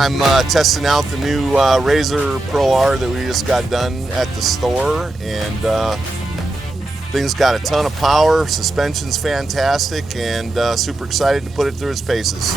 I'm testing out the new RZR Pro R that we just got done at the store, and thing's got a ton of power, suspension's fantastic, and super excited to put it through its paces.